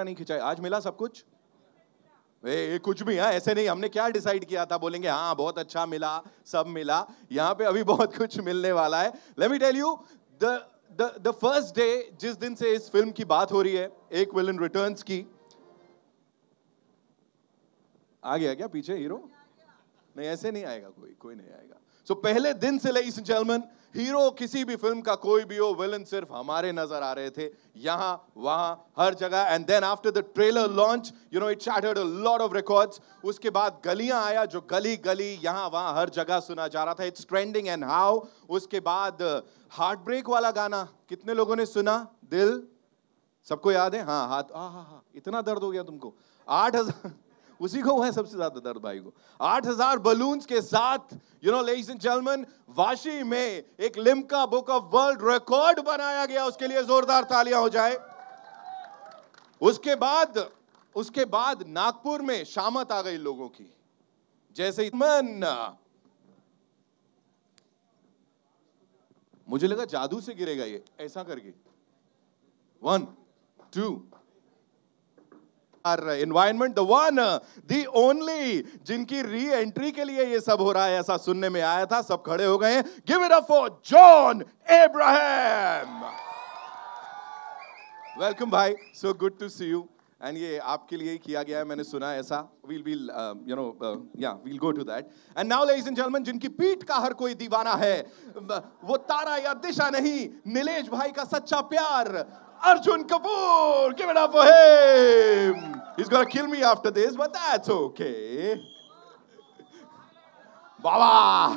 नहीं खिंचाई, आज मिला सब कुछ? ये कुछ भी, हाँ ऐसे नहीं, हमने क्या डिसाइड किया था, बोलेंगे हाँ बहुत अच्छा मिला, सब मिला, यहाँ पे अभी बहुत कुछ मिलने वाला है। Let me tell you, the first day जिस दिन से इस फिल्म की बात हो रही है, एक विलन रिटर्न्स की, आ गया क्या पीछे हीरो? नहीं ऐसे नहीं आएगा, कोई नहीं आएगा। सो पहले दिन से लेडीज एंड जेंटलमैन, हीरो किसी भी फिल्म का कोई भी हो, विलन सिर्फ हमारे नजर आ रहे थे, यहां वहां हर जगह। And then after the trailer launch, you know it shattered a lot of records. उसके बाद गलियां आया, जो गली गली यहां वहां हर जगह सुना जा रहा था, इट्स ट्रेंडिंग एंड हाउ। उसके बाद हार्ट ब्रेक वाला गाना कितने लोगों ने सुना? दिल सबको याद है? हाँ हाथ, हाँ इतना दर्द हो गया तुमको? 8,000 उसी को है सबसे ज्यादा दर्द भाई को। 8,000 बलून्स के साथ, you know ladies and gentleman, Vashi में एक Limca book of world record बनाया गया, उसके लिए जोरदार तालियां हो जाए। उसके बाद नागपुर में शामत आ गई लोगों की, जैसे ही मुझे लगा जादू से गिरेगा ये, ऐसा करके 1 2 our environment, the one, the only, जिनकी री एंट्री के लिए ये सब हो रहा है ऐसा सुनने में आया था। सब खड़े हो गए हैं। Give it up for John Abraham. Welcome भाई, so good to see you. And ये आपके लिए ही किया गया है, मैंने सुना ऐसा। We'll go to that. And now ladies and gentlemen, जिनकी पीठ का हर कोई दीवाना है, वो तारा या दिशा नहीं, नीलेश भाई का सच्चा प्यार, Arjun Kapoor. Give it up for him. He's gonna kill me after this, but that's okay. Baba.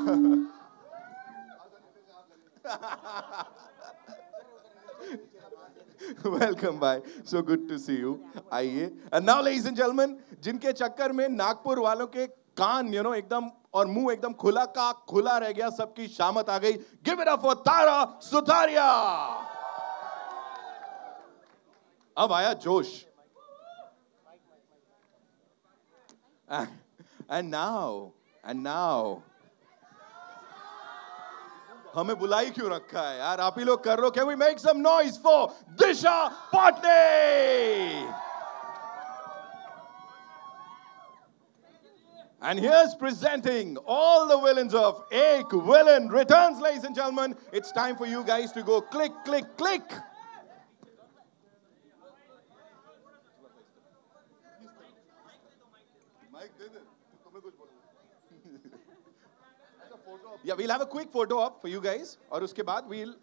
Welcome, bhai. So good to see you. आइए. And now, ladies and gentlemen, जिनके चक्कर में नागपुर वालों के कान, you know, एकदम और मुंह एकदम खुला का खुला रह गया, सबकी शामत आ गई. Give it up for Tara Sutaria. अब आया जोश। And now हमें बुलाई क्यों रखा है यार? आप ही लोग कर रहे हो। Can we make some noise for Disha Patni? And here's presenting all the villains of Ek Villain Returns, ladies and gentlemen. It's time for you guys to go click, click, click. Yeah, we'll have a quick photo up for you guys, और उसके बाद we'll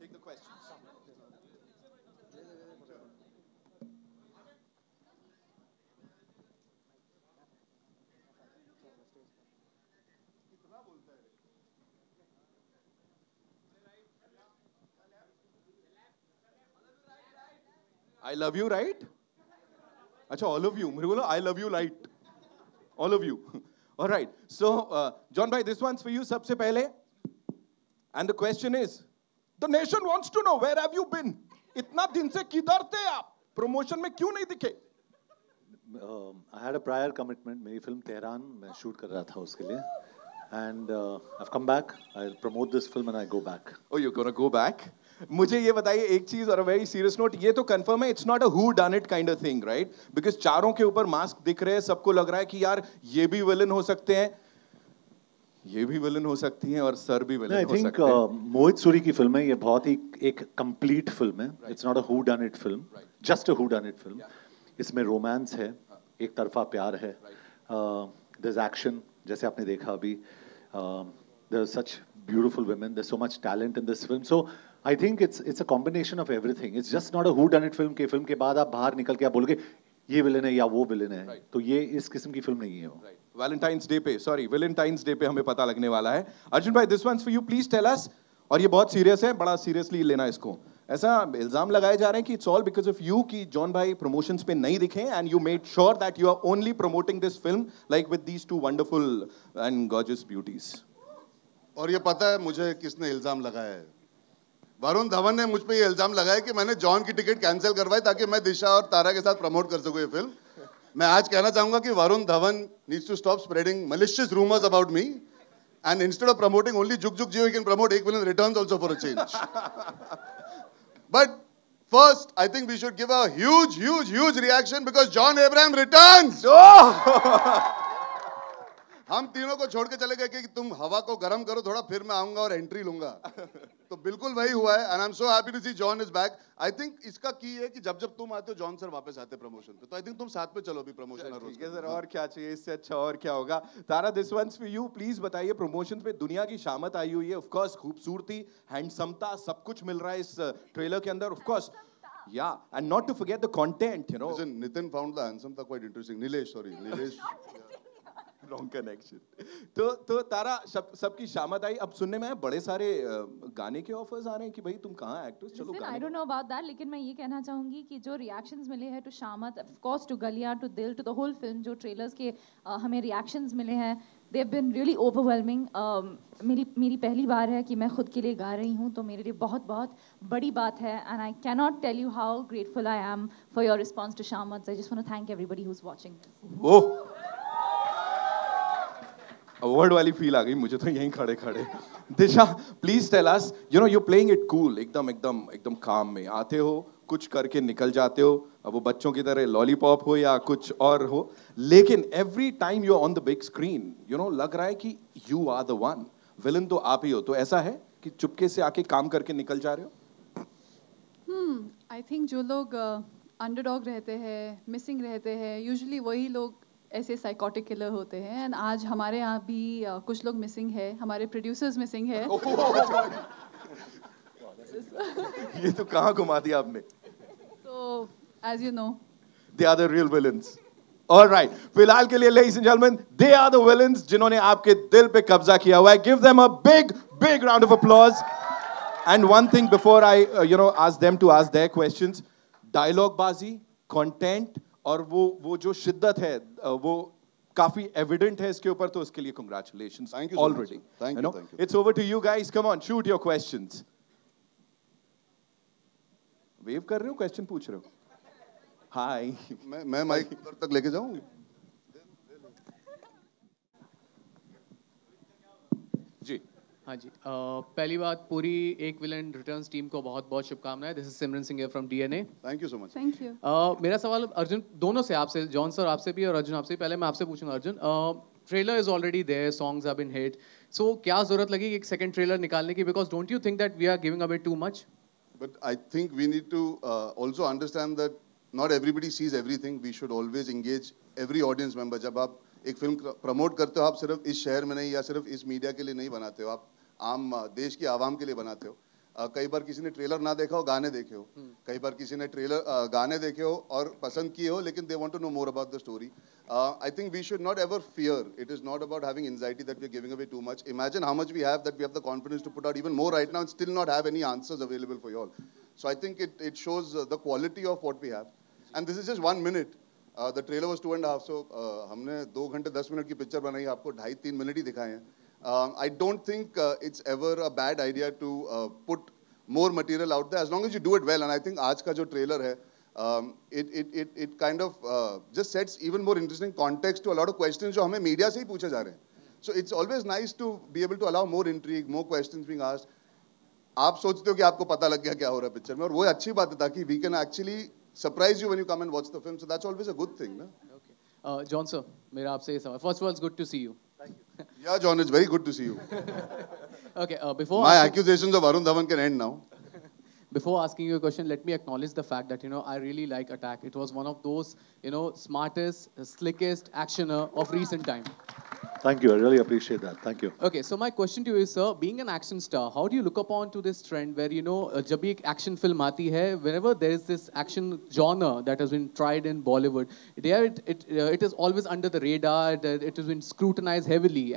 take the questions. I love you, right? अच्छा, all of you. मेरे बोला I love you, right? All of you. All right. So, John bhai, this one's for you. सबसे पहले. And the question is, the nation wants to know, where have you been? इतना दिन से किधर थे आप? Promotion में क्यों नहीं दिखे? I had a prior commitment. मेरी फिल्म तेहरान मैं शूट कर रहा था उसके लिए. And I've come back. I'll promote this film and I go back. Oh, you're gonna go back? मुझे ये बताइए एक चीज और वेरी सीरियस नोट, ये तो कंफर्म है it's not a who done it kind of thing, right? Because चारों के ऊपर मास्क दिख रहे हैं, सबको लग रहा है कि यार ये भी विलन हो सकते हैं, ये भी विलन हो सकती हैं और सर भी विलन हो सकते हैं। मोहित सूरी की फिल्म है ये, बहुत ही एक कंप्लीट फिल्म है। It's not a who done it film, just a who done it film. इसमें रोमांस है, एक तरफा प्यार है, देयर इज एक्शन जैसे आपने देखा अभी, there are such beautiful women, there is so much talent in this film. So I think it's a combination of everything. It's just not a who done it film के film के बाद आप बाहर निकल के आप बोलोगे ये विलन है या वो विलन है, तो ये इस किस्म की फिल्म नहीं है वो. वैलेंटाइंस डे पे, सॉरी वैलेंटाइंस डे पे हमें पता लगने वाला है. अर्जुन भाई, this once for you, please tell us. और ये बहुत सीरियस है, बड़ा सीरियसली लेना इसको. ऐसा इल्जाम लगाए जा रहे हैं कि it's all because of you कि जॉन भाई प्रमोशंस पे नहीं दिखे and you made sure that you are only promoting this film like with these two wonderful and gorgeous beauties. और ये पता है मुझे किसने इल्जाम लगाया है? वरुण धवन ने मुझ पे ये इल्जाम लगाया कि मैंने जॉन की टिकट कैंसिल करवाई ताकि मैं दिशा और तारा के साथ प्रमोट कर सकूं ये फिल्म. मैं आज कहना चाहूंगा कि Varun Dhawan needs to stop spreading malicious rumors about me, and instead of promoting only Jug Jug Jio, he can promote Ek Villain Returns also for a change. But first, I think we should give a huge reaction because John Abraham returns. हम तीनों को छोड़ के चले गए कि तुम हवा को गर्म करो थोड़ा, फिर मैं आऊंगा और एंट्री लूंगा. तो बिल्कुल वही हुआ है, and I am so happy to see John is back. I think इसका की है कि जब जब तुम आते हो जॉन सर वापस आते हैं प्रमोशन पे, तो आई थिंक तुम साथ में चलो भी प्रमोशन. ठीक है सर, और क्या चाहिए इससे अच्छा, और क्या होगा. Tara, this once for you, please बताइए प्रमोशन पे दुनिया की शामत आई हुई है. ऑफ कोर्स खूबसूरती, हैंडसमता, सब कुछ मिल रहा है इस ट्रेलर के अंदर. Of course, yeah, and not to forget the content, you know. Listen, Nitin found the handsome quite interesting. Nilesh. Wrong connection. तो तारा, सबकी शामत आई. अब सुनने में आया बड़े सारे गाने के ऑफर्स आ रहे हैं कि भाई तुम कहाँ एक्ट्रेस, चलो गाने. I don't know about that, लेकिन मैं ये कहना चाहूँगी कि जो रिएक्शंस मिले हैं टू शामत, of course to गलियां, to दिल, to the whole film, जो ट्रेलर्स के हमें रिएक्शंस मिले हैं, they've been really overwhelming. मेरी पहली बार है कि मैं खुद के लिए गा रही हूँ, तो मेरे लिए बहुत बहुत बड़ी बात है, and I cannot tell you how grateful I am for your response to Shamat. I just want to thank everybody who's watching this. Oh, award वाली फील आ गई मुझे तो यहीं खड़े खड़े. Disha, please tell us, you know, you playing it cool, एकदम काम में आते हो, कुछ करके निकल जाते हो. अब वो बच्चों की तरह लॉलीपॉप हो या कुछ और हो, लेकिन every time you are on the big screen, you know, लग रहा है कि you are the one. Villain तो आप ही हो. तो ऐसा है कि चुपके से आके काम करके निकल जा रहे हो? आई थिंक जो लोग अंडरडॉग रहते हैं, मिसिंग रहते हैं, यूजुअली वही लोग ऐसे साइकोटिक किलर होते हैं. एंड आज हमारे यहाँ भी कुछ लोग मिसिंग है, हमारे प्रोड्यूसर्स मिसिंग है. ये तो कहाँ घुमा दिया आपने. So as you know, they are the real villains. All right, फिलहाल के लिए ladies and gentlemen, they are the villains जिन्होंने आपके दिल पे कब्जा किया हुआ है. Give them a big round of applause. And one thing before I ask them to ask their questions, dialogue बाजी, content और वो जो शिद्दत है वो काफी एविडेंट है इसके ऊपर, तो उसके लिए congratulations. Thank you so already. much. Thank you. It's over to you guys. Come on, shoot your questions. Wave कर रहे हो, क्वेश्चन पूछ रहे हो? हाय. मैं माइक उधर तक लेके जाऊं? जी. हाँ जी, पहली बात, पूरी एक विलन रिटर्न्स टीम को बहुत बहुत शुभकामनाएं. This is Simran Singh from DNA. Thank you so much. Thank you. मेरा सवाल अर्जुन, दोनों से, आपसे, जॉन सर आपसे भी और अर्जुन आपसे. पहले मैं आपसे पूछूंगा Arjun, trailer is already there, songs have been hit, so क्या जरूरत लगी एक सेकंड ट्रेलर निकालने की? Because don't you think that we are giving away too much? But I think we need to also understand that not everybody sees everything. We should always engage every audience member. जब आप एक film promote करते हो, आप सिर्फ इस शहर में नहीं या सिर्फ इस मीडिया के लिए नहीं बनाते हो, आप आम देश की आवाम के लिए बनाते हो. कई बार किसी ने ट्रेलर ना देखा हो, गाने देखे हो. कई बार किसी ने गाने देखे हो और पसंद किए हो, लेकिन they want to know more about the story. I think we should not ever fear. It is not about having anxiety that we are giving away too much. Imagine how much we have, that we have the confidence to put out even more right now and still not have any answers available for you all. So I think it shows the quality of what we have. And this is just 1 minute. The trailer was 2.5. So हमने 2 घंटे 10 minute की picture बनाई, आपको 2.5-3 minute ही दिखाए हैं. I don't think it's ever a bad idea to put more material out there as long as you do it well. And I think आज का जो ट्रेलर है, it kind of just sets even more interesting context to a lot of questions जो हमें media से ही पूछे जा रहे हैं. So it's always nice to be able to allow more intrigue, more questions being asked. आप सोचते हो कि आपको पता लग गया क्या हो रहा है पिक्चर में, और वो अच्छी बात है ताकि we can actually surprise you when you come and watch the film. So that's always a good thing, ना? Okay. John sir, मेरा आपसे ये सवाल. First of all, it's good to see you. Thank you. Yeah, John, it's very good to see you. Okay. Before my accusations of Varun Dhawan can end now. Before asking you a question, let me acknowledge the fact that, I really like Attack. It was one of those, smartest, slickest actioner of recent time. Thank you. I really appreciate that. Thank you. Okay, so my question to you is, sir, being an action star, how do you look upon to this trend where, you know, जब भी एक action film आती है, whenever there is this action genre that has been tried in Bollywood, it is always under the radar, it has been scrutinized heavily,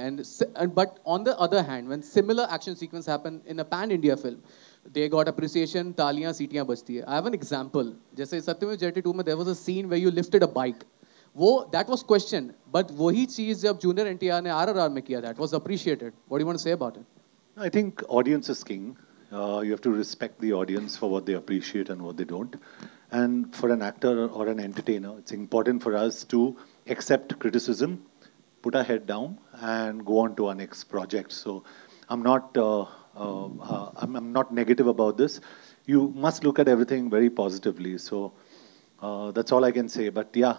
but on the other hand, when similar action sequence happen in a pan-India film, they got appreciation, तालियां, सीटियां बजती है. I have an example. जैसे सत्यमेव जयते 2 में there was a scene where you lifted a bike. That was questioned, but वही चीज जब जूनियर एनटीआर ने RRR में किया, that was appreciated. What do you want to say about it? I think audience is king. You have to respect the audience for what they appreciate and what they don't. And for an actor or an entertainer, it's important for us to accept criticism, put our head down, and go on to our next project. So I'm not negative about this. You must look at everything very positively. So that's all I can say. But yeah,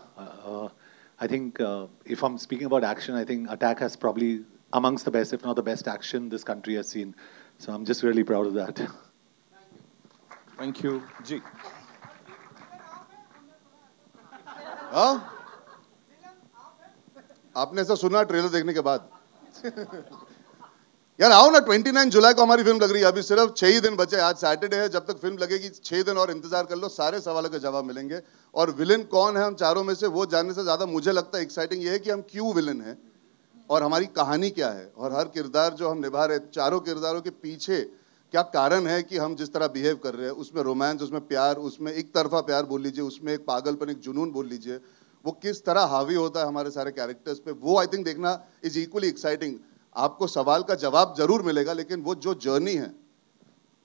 I think if I'm speaking about action, I think Attack has probably amongst the best, if not the best action this country has seen. So I'm just really proud of that. Thank you. जी. हाँ? आपने ऐसा सुना trailer देखने के बाद? यार आओ ना, 29 जुलाई को हमारी फिल्म लग रही है, अभी सिर्फ 6 ही दिन बचे, आज सैटरडे है, जब तक फिल्म लगेगी 6 दिन और इंतजार कर लो, सारे सवालों के जवाब मिलेंगे. और विलन कौन है हम चारों में से, वो जानने से ज्यादा मुझे लगता है एक्साइटिंग ये है कि हम क्यों विलन हैं और हमारी कहानी क्या है, और हर किरदार जो हम निभा रहे, चारों किरदारों के पीछे क्या कारण है कि हम जिस तरह बिहेव कर रहे हैं, उसमें रोमांस, उसमें प्यार, उसमें एक तरफा प्यार बोल लीजिए, उसमें एक पागलपन, एक जुनून बोल लीजिए, वो किस तरह हावी होता है हमारे सारे कैरेक्टर्स पे, वो आई थिंक देखना इज इक्वली एक्साइटिंग. आपको सवाल का जवाब जरूर मिलेगा, लेकिन वो जो जर्नी है,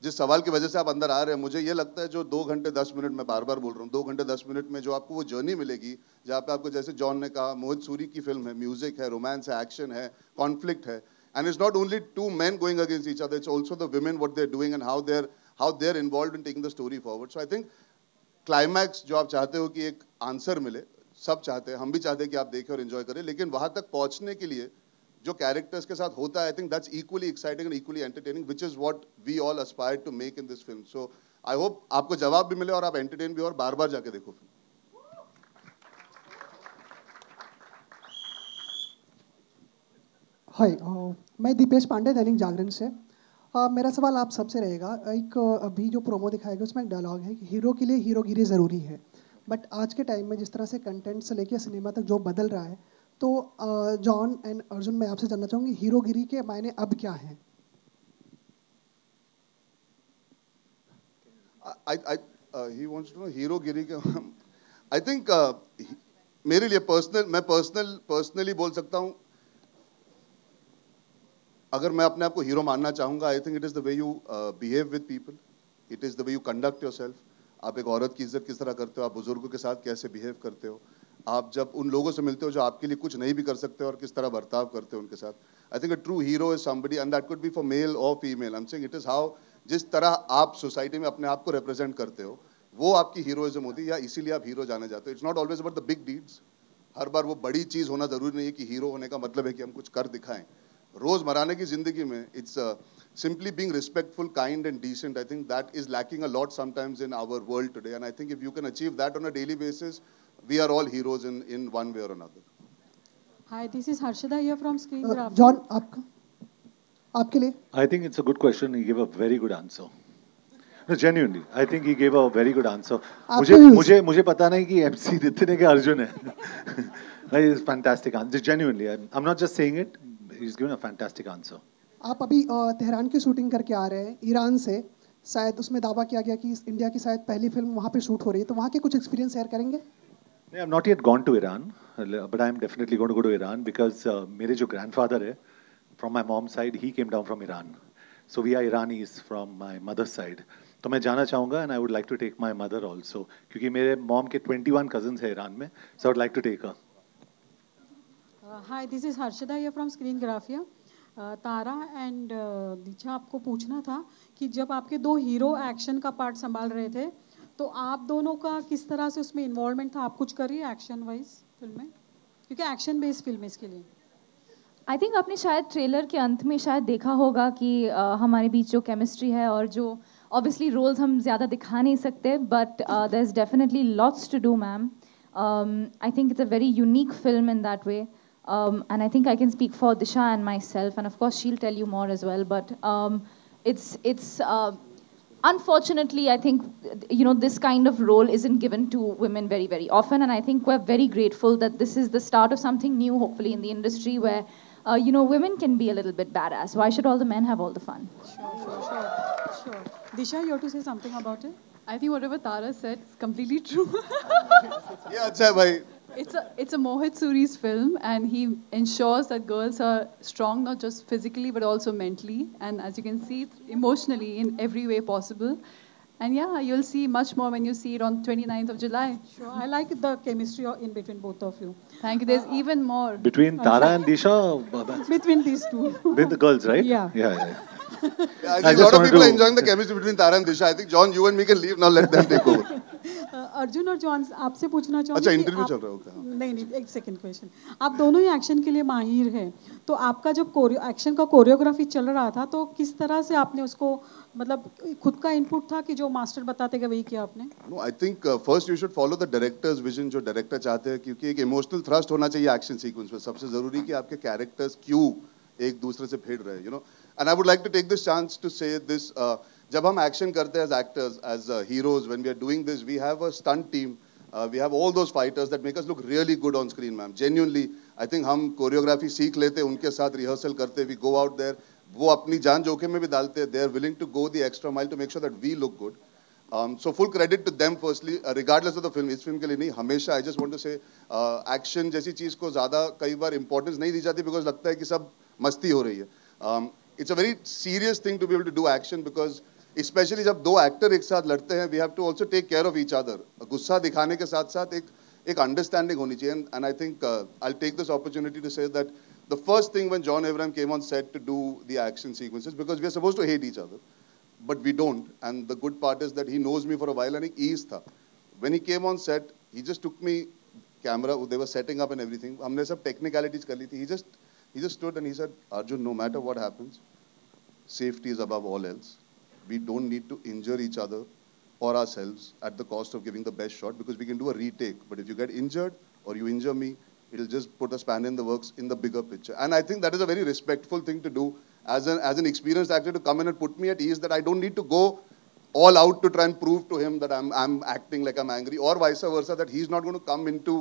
जिस सवाल की वजह से आप अंदर आ रहे हैं, मुझे ये लगता है जो 2 घंटे 10 मिनट में बार बार बोल रहा हूँ, 2 घंटे 10 मिनट में जो आपको वो जर्नी मिलेगी, जहाँ पे आपको, जैसे जॉन ने कहा, मोहित सूरी की फिल्म है, म्यूजिक है, रोमांस है, एक्शन है, कॉन्फ्लिक्ट है, and it's not only 2 men going against each other, it's also the women, what they're doing and how they're involved in taking the story forward. So I think climax जो आप चाहते हो कि एक answer मिले, सब चाहते हैं, हम भी चाहते हैं कि आप देखें और एंजॉय करें, लेकिन वहां तक पहुंचने के लिए जो कैरेक्टर्स के साथ होता है, I think that's equally exciting and equally entertaining, which is what we all aspire to make in this film. So I hope आपको जवाब भी मिले और आप एंटरटेन भी और बार बार जाके देखो फिल्म. हाय, मैं दीपेश पांडे, दैनिक जागरण से. मेरा सवाल आप सबसे रहेगा. एक अभी जो प्रोमो दिखाया गया उसमें एक डायलॉग है कि हीरो के लिए हीरोगिरी ज़रूरी है, बट आज के टाइम में जिस तरह से कंटेंट से लेकर सिनेमा तक जो बदल रहा है, तो जॉन एंड अर्जुन, मैं आपसे जानना चाहूँगी हीरोगिरी के मायने अब क्या हैं? He wants to know हीरोगिरी के. I think मेरे लिए मैं पर्सनली बोल सकता हूँ, अगर मैं अपने आप को हीरो मानना चाहूँगा, I think it is the way you behave with people, it is the way you conduct yourself. आप एक औरत की इज्जत किस तरह करते हो, आप बुजुर्गों के साथ कैसे बिहेव करते हो, आप जब उन लोगों से मिलते हो जो आपके लिए कुछ नहीं भी कर सकते और किस तरह बर्ताव करते हो उनके साथ. I think a true hero is somebody, and that could be for male और female. I am saying it is how, जिस तरह आप सोसाइटी में अपने आप को रिप्रेजेंट करते हो, वो आपकी हीरोइज्म होती है, या इसीलिए आप हीरो जाने जाते हो. It's not always about the big deeds. हर बार वो बड़ी चीज़ होना जरूरी नहीं है कि हीरो होने का मतलब है कि हम कुछ कर दिखाएं. रोजमर्रा की जिंदगी में it's simply being respectful, kind and decent. I think that is lacking a lot sometimes in our world today, and I think if you can achieve that on a daily basis, we are all heroes in one way or another. Hi, this is Harshada here from Screen Graph. John, आपके लिए? I think it's a good question. He gave a very good answer. No, genuinely, I think he gave a very good answer. मुझे पता नहीं कि MC दिखने के अर्जुन है. It's fantastic answer. Genuinely, I'm not just saying it. He's given a fantastic answer. आप अभी Tehran की शूटिंग करके आ रहे हैं, ईरान से, शायद उसमें दावा किया गया कि इंडिया की शायद पहली फिल्म वहाँ पे शूट हो रही है, तो वहाँ के कुछ एक्सपीरियंस शेयर करेंगे? I've not yet gone to Iran, but I'm definitely going to go to Iran because मेरे जो grandfather है, from my mom's side, he came down from Iran. So we are Iranis from my mother's side. तो मैं जाना चाहूँगा and I would like to take my mother also, क्योंकि मेरे mom के 21 cousins हैं ईरान में, so I would like to take her. Hi, this is Harshada here from Screen Graphia. Tara and Diksha, आपको पूछना था कि जब आपके 2 हीरो एक्शन का पार्ट संभाल रहे थे, तो आप दोनों का किस तरह से उसमें इन्वॉल्वमेंट था? आप कुछ करिए एक्शन वाइज फिल्म में, क्योंकि एक्शन बेस्ड फिल्म है इसके लिए. आई थिंक आपने शायद ट्रेलर के अंत में शायद देखा होगा कि हमारे बीच जो केमिस्ट्री है, और जो ऑब्वियसली रोल्स हम ज़्यादा दिखा नहीं सकते, but there is definitely lots to do ma'am. I think it's a very unique film in that way. And I think I can speak for Disha and myself, and of course she'll tell you more as well. But it's unfortunately, I think this kind of role isn't given to women very, very often, and I think we're very grateful that this is the start of something new, hopefully, in the industry where women can be a little bit badass. Why should all the men have all the fun? Sure. Disha, you have to say something about it? I think whatever Tara said is completely true. Yeah, अच्छा भाई. It's a Mohit Suri's film, and he ensures that girls are strong not just physically but also mentally, and as you can see, emotionally in every way possible. And yeah, you'll see much more when you see it on 29th of July. Sure. I like the chemistry in between both of you. Thank you. There's even more. Between Tara and Disha? Between these two. With the girls, right? Yeah. Yeah, I think a lot of people are enjoying the chemistry between Tara and Disha. I think John, you and me can leave now. Let them take over. Arjun और John आपसे पूछना चाहूँगी अच्छा interview चल रहा होगा नहीं एक सेकंड क्वेश्चन आप दोनों ही एक्शन के लिए माहिर हैं तो आपका जब एक्शन का कोरियोग्राफी चल रहा था तो किस तरह से आपने उसको मतलब खुद का इनपुट था कि जो मास्टर बताते गए वही किया आपने no I think first you should follow the director's vision जो डायरेक्टर चाहते हैं क्योंकि एक इमोशनल थ्रस्ट होना चाहिए एक्शन सीक्वेंस में सबसे जरूरी कि आपके कैरेक्टर्स क्यों एक दूसरे से भिड़ रहे हैं and I would like to take this chance to say this जब हम एक्शन करते हैं as actors as heroes when we are doing this we have a stunt team we have all those fighters that make us look really good on screen ma'am genuinely I think हम choreography सीख लेते उनके साथ rehearsal करते we go out there वो अपनी जान जोखिम में भी डालते हैं they are willing to go the extra mile to make sure that we look good so full credit to them firstly regardless of the film इस फिल्म के लिए नहीं हमेशा I just want to say action जैसी चीज़ को ज़्यादा कई बार इंपॉर्टेंस नहीं दी जाती बिकॉज लगता है कि सब मस्ती हो रही है it's a very serious thing to be able to do action because specially जब दो एक्टर एक साथ लड़ते हैं we have to also take care of each other गुस्सा दिखाने के साथ साथ एक अंडरस्टैंडिंग होनी चाहिए and I think I take this opportunity to say that the first thing when John Abraham came on set to do the action sequences because we are supposed to hate each other but we don't and the good part is that he knows me for a while and एक ease था when he came on set he just took me camera they were setting up and everything हमने सब technicalities कर ली थी he just stood and he said Arjun no matter what happens safety is above all else we don't need to injure each other or ourselves at the cost of giving the best shot because we can do a retake but if you get injured or you injure me it'll just put a span in the works in the bigger picture and I think that is a very respectful thing to do as an experienced actor to come in and put me at ease that I don't need to go all out to try and prove to him that I'm acting like I'm angry or vice versa that he's not going to come into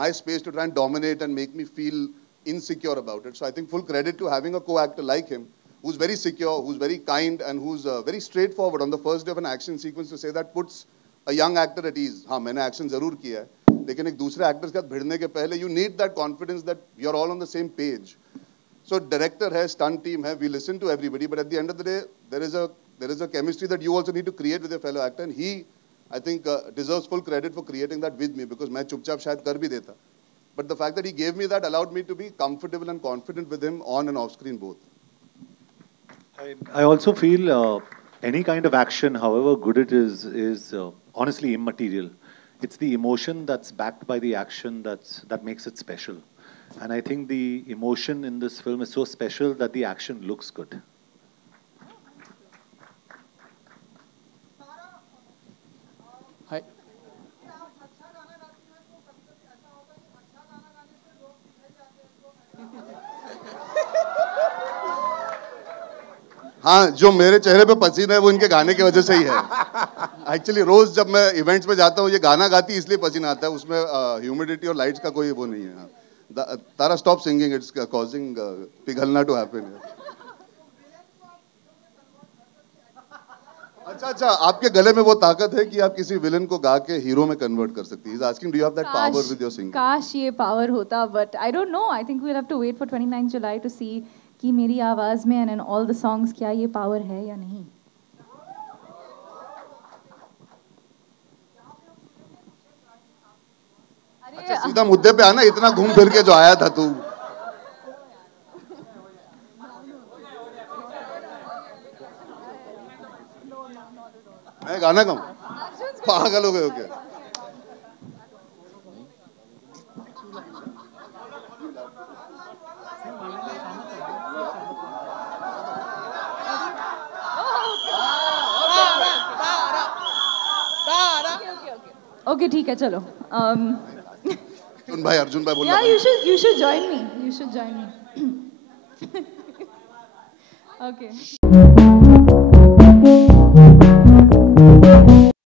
my space to try and dominate and make me feel insecure about it. So I think full credit to having a co-actor like him, who's very secure, who's very kind, and who's very straightforward on the first day of an action sequence to say that puts a young actor at ease. हाँ मैंने action जरूर किया है, लेकिन एक दूसरे actors के साथ भिड़ने के पहले you need that confidence that you're all on the same page. So director है, stunt team है, we listen to everybody, but at the end of the day, there is a chemistry that you also need to create with your fellow actor, and he, I think, deserves full credit for creating that with me because मैं चुपचाप शायद कर भी देता. But the fact that he gave me that allowed me to be comfortable and confident with him on and off screen both. I also feel any kind of action, however good it is honestly immaterial. It's the emotion that's backed by the action that makes it special. And I think the emotion in this film is so special that the action looks good. Hi. हाँ जो मेरे चेहरे पे पसीना है वो इनके गाने की वजह से ही है एक्चुअली रोज जब मैं इवेंट्स में जाता हूँ ये गाना गाती इसलिए पसीना आता है उसमें ह्यूमिडिटी और लाइट्स का कोई वो नहीं है तारा स्टॉप सिंगिंग इट्स कॉजिंग पिघलना टू हैपन अच्छा आपके गले में वो ताकत है कि आप किसी विलन को गा के हीरो में कन्वर्ट कर सकती हैं asking do you have that power with your singing काश ये पावर होता but I don't know I think we will have to wait for 29 July to see कि मेरी आवाज में and in all the songs क्या ये पावर है या नहीं अच्छा सीधा मुद्दे पे आना इतना घूम फिर के जो आया था तू मैं गाना गाऊं पागल हो गए हो क्या ओके ठीक है चलो अर्जुन भाई बोलना। Yeah, you should join me. You should join me. Okay.